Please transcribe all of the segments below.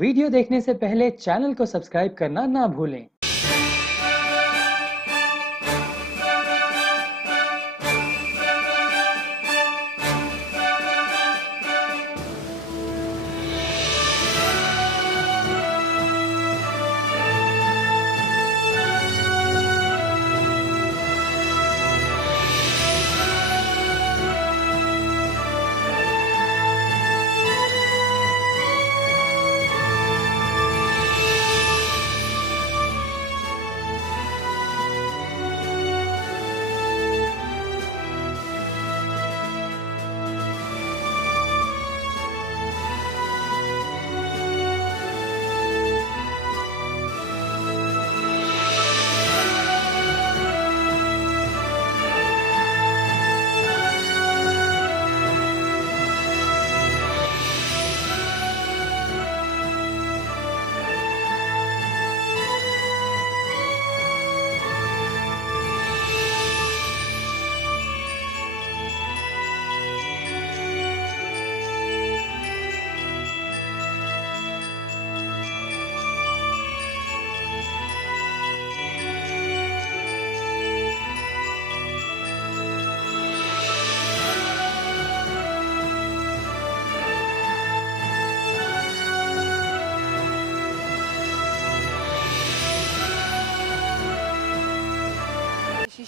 Video देखने से पहले चैनल को सब्सक्राइब करना ना भूलें।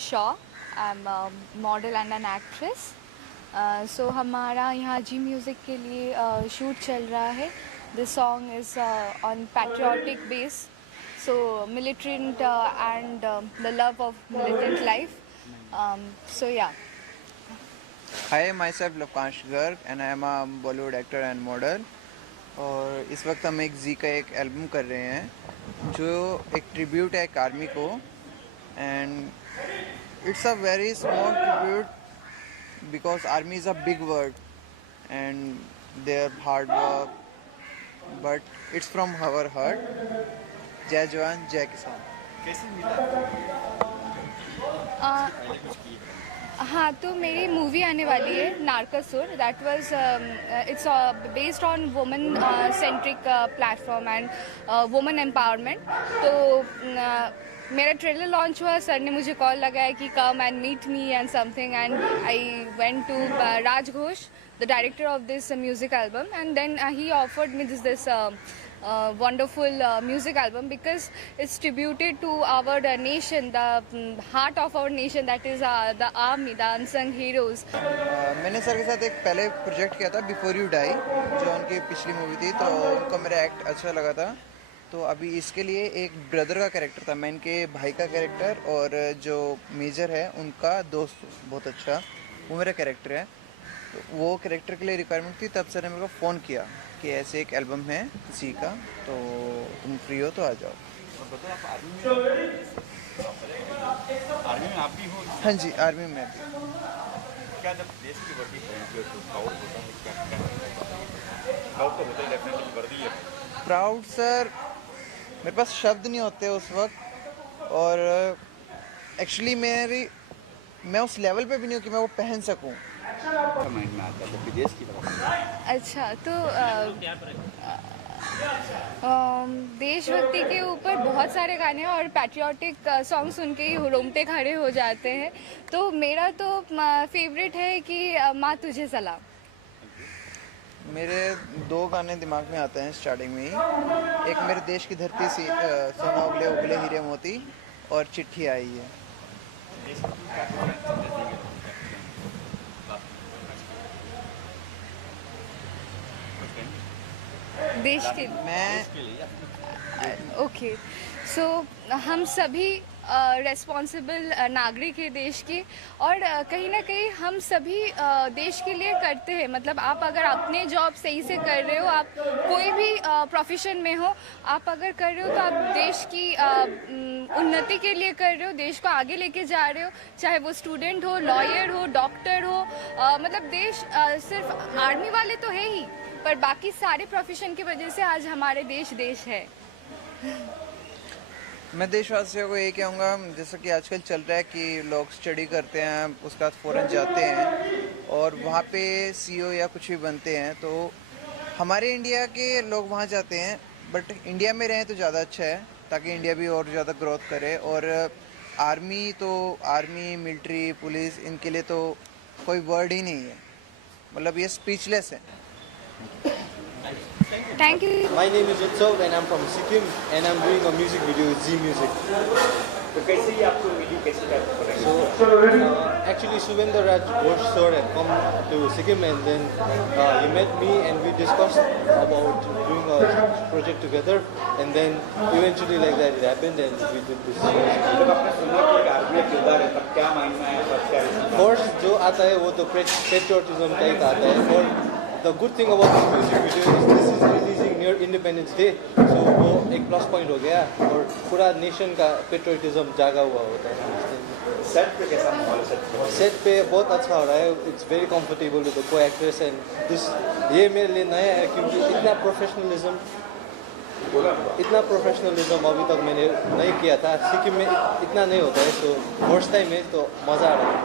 Shaw. I'm a model and an actress. So हमारा यहाँ जी म्यूज़िक के लिए शूट चल रहा है. The song is on patriotic base. So militant and the love of militant life. So yeah. Hi, myself Lavkansh Garg and I am a Bollywood actor and model. और इस वक्त हम एक जी का एक एल्बम कर रहे हैं जो एक ट्रिब्यूट है एक आर्मी को. And it's a very small tribute because army is a big word and their hard work, but it's from our heart. जय जवान जय किसान. कैसे मिला? हाँ, तो मेरी मूवी आने वाली है Narakasur. That was it's based on women centric platform and women empowerment. तो मेरा ट्रेलर लॉन्च हुआ, सर ने मुझे कॉल लगाया कि come and meet me and something, and I went to Raj Ghosh, the director of this music album, and then he offered me this wonderful music album because it's tributed to our nation, the heart of our nation, that is the army, the unsung heroes. मैंने sir के साथ एक पहले project किया था before you die, जो उनकी पिछली मूवी थी, तो उनको मेरा एक्ट अच्छा लगा था. तो अभी इसके लिए एक ब्रदर का कैरेक्टर था, मैं इनके भाई का कैरेक्टर और जो मेजर है उनका दोस्त बहुत अच्छा, वो मेरा कैरेक्टर है. तो वो कैरेक्टर के लिए रिक्वायरमेंट थी, तब सर ने मेरे को फ़ोन किया कि ऐसे एक एल्बम है जी का, तो तुम फ्री हो तो आ जाओ. और बताओ, आप आर्मी में आप भी हो? हाँ जी, आर्मी में भी. क्या जब देश की वर्दी पहनते हो तो प्राउड होता है? क्या प्राउड तो होता है, डेफिनेटली वर्दी है. प्राउड सर, मेरे पास शब्द नहीं होते उस वक्त, और एक्चुअली मैं उस लेवल पे भी नहीं हूँ कि मैं वो पहन सकूँ. माइंड में आता है जब विदेश की बात. अच्छा, तो देशभक्ति के ऊपर बहुत सारे गाने हैं और पैट्रियोटिक सॉन्ग सुन के ही रोंगटे खड़े हो जाते हैं. तो मेरा तो फेवरेट है कि माँ तुझे सलाम. मेरे दो गाने दिमाग में आते हैं स्टार्टिंग में ही. एक मेरे देश की धरती सी, सोना उगले उगले हीरे मोती, और चिट्ठी आई है. देश के मैं ओके. सो हम सभी रेस्पॉन्सिबल नागरिक हैं देश के, और कहीं ना कहीं हम सभी देश के लिए करते हैं. मतलब आप अगर अपने जॉब सही से कर रहे हो, आप कोई भी प्रोफेशन में हो, आप अगर कर रहे हो तो आप देश की उन्नति के लिए कर रहे हो, देश को आगे लेके जा रहे हो. चाहे वो स्टूडेंट हो, लॉयर हो, डॉक्टर हो, मतलब देश सिर्फ आर्मी वाले तो है ही, पर बाकी सारे प्रोफेशन की वजह से आज हमारे देश है. मैं देशवासियों को ये कहूँगा, जैसा कि आजकल चल रहा है कि लोग स्टडी करते हैं, उसके बाद फ़ौरन जाते हैं और वहाँ पे सीईओ या कुछ भी बनते हैं. तो हमारे इंडिया के लोग वहाँ जाते हैं बट इंडिया में रहें तो ज़्यादा अच्छा है, ताकि इंडिया भी और ज़्यादा ग्रोथ करे। और आर्मी मिलिट्री पुलिस इनके लिए तो कोई वर्ड ही नहीं है, मतलब ये स्पीचलेस है। Thank you. My name is Utsav and I'm from Sikkim and I'm doing a music video with Z Music. तो कैसे ही आपको मिली, कैसे क्या So actually Subhendra Raj Ghosh sir had come to Sikkim and then he met me and we discussed about doing a project together and then eventually like that it happened and we did this. जब आपने सुना कि एक army का किरदार है तब क्या माइंड में आया, तब क्या First जो आता है वो तो patriotism टाइप आता है और the good thing about this music video is this is releasing near Independence Day, so वो एक प्लस पॉइंट हो गया और पूरा नेशन का पेट्रियटिज्म जागा हुआ होता है। सेट पे कैसा माहौल है? सेट पे बहुत अच्छा हो रहा है, it's very comfortable with the को एक्ट्रेस एंड दिस ये मेरे लिए नया है क्योंकि इतना प्रोफेशनलिज्म अभी तक मैंने नहीं किया था, सिक्किम में इतना नहीं होता है, सो फर्स्ट टाइम है तो मज़ा आ रहा है।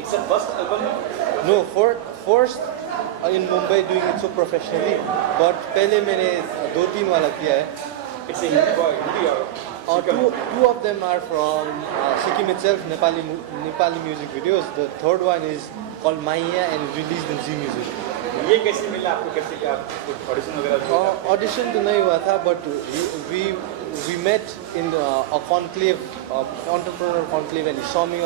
It's a first album? No first in Mumbai doing it so professionally, but पहले मैंने 2-3 वाला किया है। It's a Hindi or two of them are from Sikkim itself, Nepali music videos. The third one is called Maiya and released in Z Music. ये कैसे मिला आपको, कैसे क्या कुछ ऑडिशन वगैरह? ऑडिशन तो नहीं हुआ था, but we met in a conclave, entrepreneur conclave, and he saw me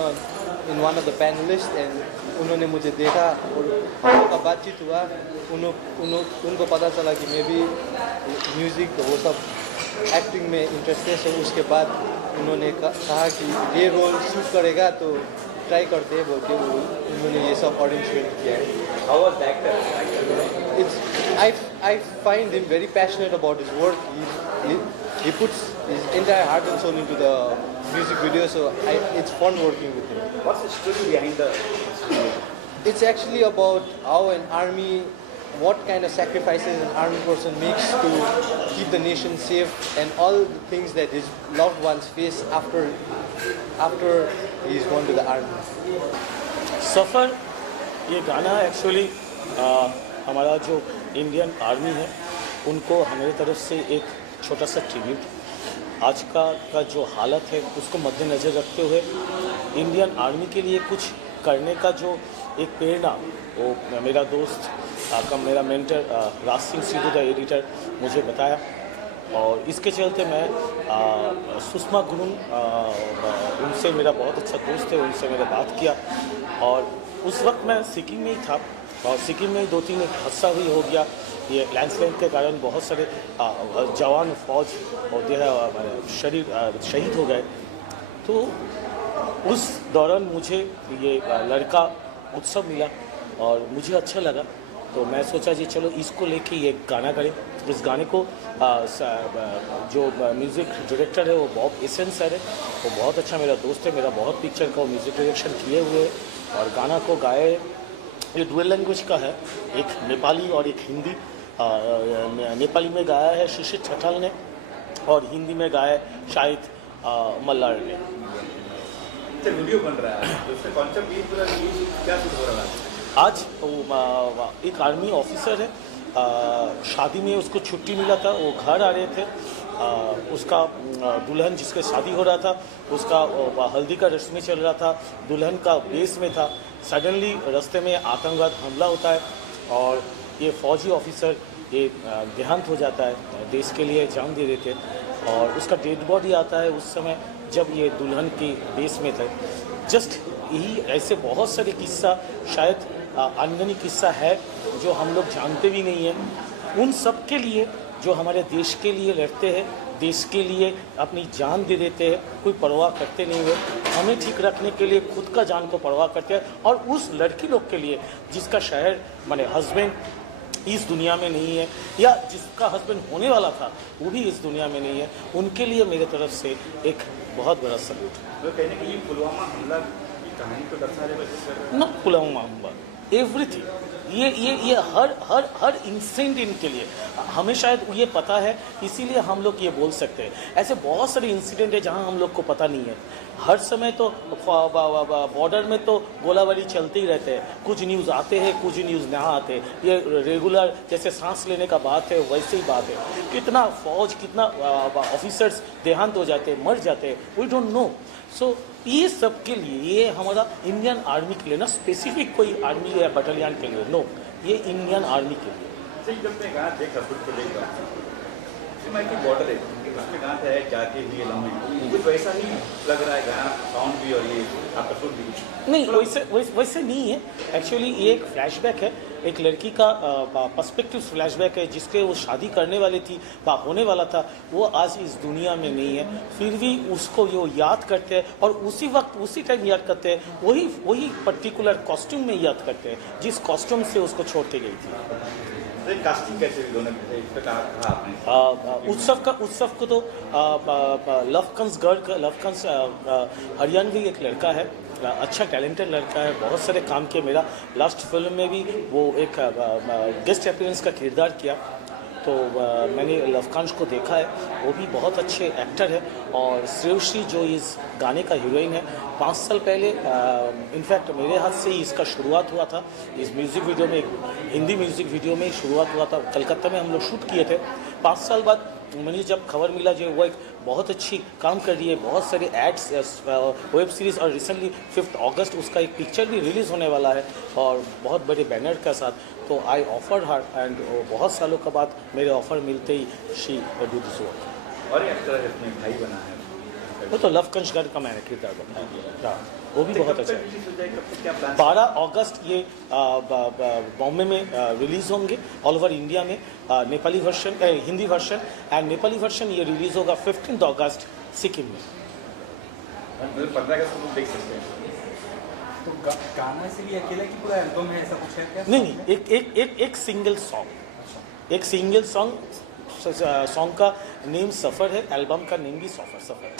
in one of the panelists and उन्होंने मुझे देखा और हम लोग का बातचीत हुआ, उनको पता चला कि मैं भी म्यूज़िक वो सब एक्टिंग में इंटरेस्टेड है। उसके बाद उन्होंने कहा कि ये रोल सूट करेगा तो ट्राई करते हैं बोल के उन्होंने ये सब ऑडिशन किया है। How was the actor? I find him very passionate about his work. He puts his entire heart and soul into the music video, so it's fun working with him. What's the story behind the? It's actually about how an army, what kind of sacrifices an army person makes to keep the nation safe and all the things that his loved ones face after he's gone to the army. सफ़र ये गाना actually हमारा जो Indian army है उनको हमारी तरफ से एक छोटा सा ट्रिब्यूट, आज का जो हालत है उसको मद्देनज़र रखते हुए इंडियन आर्मी के लिए कुछ करने का जो एक प्रेरणा, वो मेरा दोस्त मेरा mentor Raj Singh Sidhu the editor मुझे बताया और इसके चलते मैं सुषमा गुरुंग उनसे मेरा बहुत अच्छा दोस्त है, उनसे मैंने बात किया और उस वक्त मैं सिक्किम में ही था और सिक्किम में 2-3 हादसा भी हो गया। ये लैंडस्लाइड के कारण बहुत सारे जवान फौज और शहीद हो गए। तो उस दौरान मुझे ये लड़का उत्सव मिला और मुझे अच्छा लगा, तो मैं सोचा जी चलो इसको लेके ये गाना करें। इस गाने को जो म्यूज़िक डायरेक्टर है वो बॉब एसेन सर है, वो बहुत अच्छा मेरा दोस्त है, मेरा बहुत पिक्चर का वो म्यूज़िक डायरेक्शन किए हुए और गाना को गाए। ये डुअल लैंग्वेज का है, एक नेपाली और एक हिंदी। नेपाली में गाया है शिशिर ठठाल ने और हिंदी में गाया शाहिद मल्लार ने। वीडियो बन रहा है तो उसका कॉन्सेप्ट ये पूरा क्या कुछ हो रहा है? आज एक आर्मी ऑफिसर है, शादी में उसको छुट्टी मिला था, वो घर आ रहे थे, उसका दुल्हन जिसके शादी हो रहा था उसका हल्दी का रस्म चल रहा था, दुल्हन का बेस में था। सडनली रास्ते में आतंकवाद हमला होता है और ये फौजी ऑफिसर ये देहांत हो जाता है, देश के लिए जान दे देते और उसका डेड बॉडी आता है उस समय जब ये दुल्हन के बेस में थे। जस्ट यही ऐसे बहुत सारे किस्सा, शायद अनगनी किस्सा है जो हम लोग जानते भी नहीं हैं। उन सब के लिए जो हमारे देश के लिए लड़ते हैं, देश के लिए अपनी जान दे देते हैं, कोई परवाह करते नहीं हुए, हमें ठीक रखने के लिए खुद का जान को परवाह करते हैं। और उस लड़की लोग के लिए जिसका शहर माने हस्बैंड इस दुनिया में नहीं है या जिसका हस्बैंड होने वाला था वो भी इस दुनिया में नहीं है, उनके लिए मेरे तरफ से एक बहुत बड़ा सल्यूट। तो कहने की पुलवामा हमला की कहानी को दर्शा रहे हैं? नॉट पुलवामा हमला, एवरीथिंग ये हर इंसिडेंट के लिए हमें शायद ये पता है, इसीलिए हम लोग ये बोल सकते हैं। ऐसे बहुत सारे इंसिडेंट है जहां हम लोग को पता नहीं है। हर समय तो बॉर्डर में तो गोलाबारी चलते ही रहते हैं, कुछ न्यूज़ आते हैं, कुछ न्यूज़ ना आते। ये रेगुलर जैसे सांस लेने का बात है वैसे ही बात है। कितना फौज, कितना ऑफिसर्स देहांत हो जाते हैं, मर जाते हैं, वी डोंट नो। सो ये सब के लिए, ये हमारा इंडियन आर्मी के लिए ना, स्पेसिफिक कोई आर्मी या बटालियन के लिए नो, ये इंडियन आर्मी के लिए। सही जब मैं गाना देख रहा को देख रहा मैं कि बॉर्डर है, उसमें गाना है जाके भी लम्बे, कुछ वैसा ही लग रहा है गाना, साउंड भी और ये आपका सुर भी कुछ नहीं, वैसे नहीं है। एक्चुअली ये एक फ्लैशबैक है, एक लड़की का पर्सपेक्टिव फ्लैशबैक है, जिसके वो शादी करने वाली थी, होने वाला था, वो आज इस दुनिया में नहीं है, फिर भी उसको वो याद करते हैं और उसी वक्त उसी टाइम याद करते हैं, वही पर्टिकुलर कॉस्ट्यूम में याद करते हैं जिस कॉस्ट्यूम से उसको छोड़ के गई थी। कास्टिंग कैसे हुई दोनों की, इस पे कहा आपने? उत्सव को तो लवकंस हरियाणवी एक लड़का है, अच्छा टैलेंटेड लड़का है, बहुत सारे काम किए। मेरा लास्ट फिल्म में भी वो एक गेस्ट अपीयरेंस का किरदार किया, तो मैंने लवकांश को देखा है, वो भी बहुत अच्छे एक्टर है। और श्रेयसी जो इस गाने का हीरोइन है, 5 साल पहले इनफैक्ट मेरे हाथ से ही इसका शुरुआत हुआ था। इस म्यूज़िक वीडियो में, हिंदी म्यूज़िक वीडियो में शुरुआत हुआ था, कलकत्ता में हम लोग शूट किए थे। 5 साल बाद मुझे जब खबर मिला जो वो एक बहुत अच्छी काम कर रही है, बहुत सारे एड्स, वेब सीरीज़, और रिसेंटली 5 अगस्त उसका एक पिक्चर भी रिलीज़ होने वाला है और बहुत बड़े बैनर के साथ, तो आई ऑफर्ड हर एंड बहुत सालों के बाद मेरे ऑफर मिलते ही शी डू दिस वर्क। और एक्टर है इसमें भाई बना है वो तो लवकंश गर्ग का मैंने किरदार बताया, वो भी बहुत अच्छा है। 12 अगस्त ये बॉम्बे में रिलीज़ होंगे, ऑल ओवर इंडिया में, Nepali version, Hindi version, and Nepali version ये रिलीज़ होगा 15 अगस्त सिक्किम में। 15 अगस्त को देख सकते हैं। तो गाना इसलिए अकेला कि पूरा एल्बम है, ऐसा कुछ है क्या? नहीं, एक सिंगल सॉन्ग, एक सिंगल सॉन्ग का नेम सफ़र है, एल्बम का नेम भी सफ़र है।